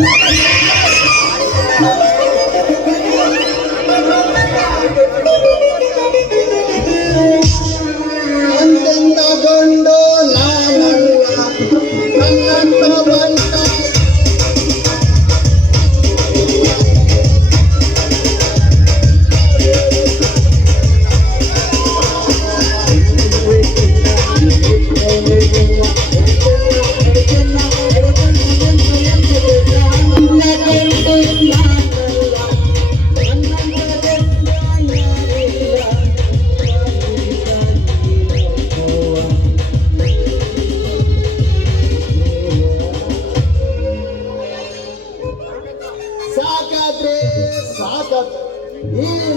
Yeah.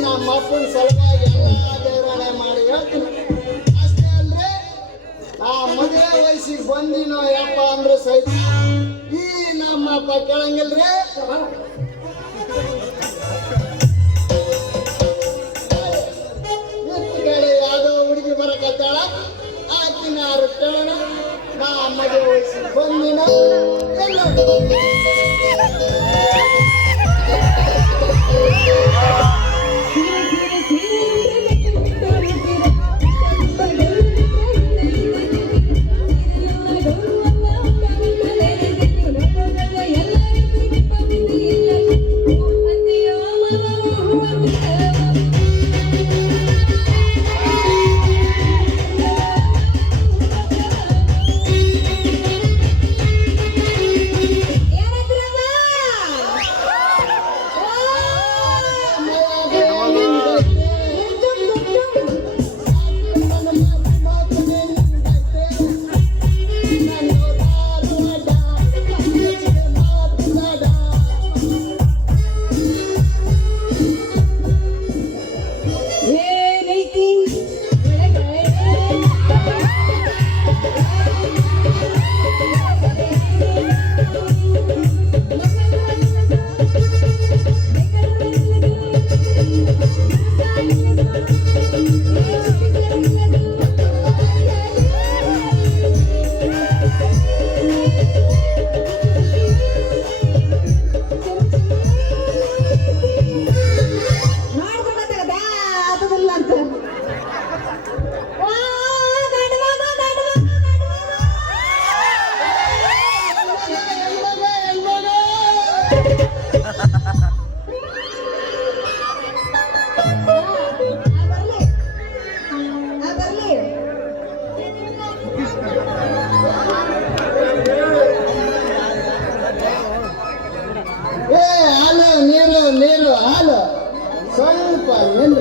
ನಮ್ಮ ಅಪ್ಪನ ಸಲುವಾಗಿ ಎಲ್ಲ ದೇವರಾಣೆ ಮಾಡಿ ಹೇಳ್ತೀನಿ. ಅಷ್ಟೇ ಅಂದ್ರೆ ಆ ಮದುವೆ ವಯಸ್ಸಿಗೆ ಬಂದಿನೋ ಯಪ್ಪ ಅಂದ್ರೆ ಸಹಿತ ಈ ನಮ್ಮ ಅಪ್ಪ ಕೇಳಂಗಿಲ್ರಿ ಕೇಳಿ ಯಾವ್ದೋ ಹುಡುಗಿ ಬರಕತ್ತಾಳ? ಆಕಿನ ಯಾರು ಕೇಳೋಣ? ನಾ ಮದುವೆ ವಯಸ್ಸಿಗೆ ಬಂದಿನ? ಎಲ್ಲ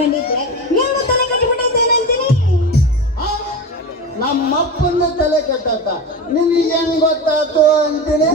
ತಲೆ? ನಮ್ಮಪ್ಪನ ತಲೆ ಕಟ್ಟತ್ತ ನಿಮ್ಗೆ ಹೆಂಗ್ ಗೊತ್ತಾತು ಅಂತೀನಿ?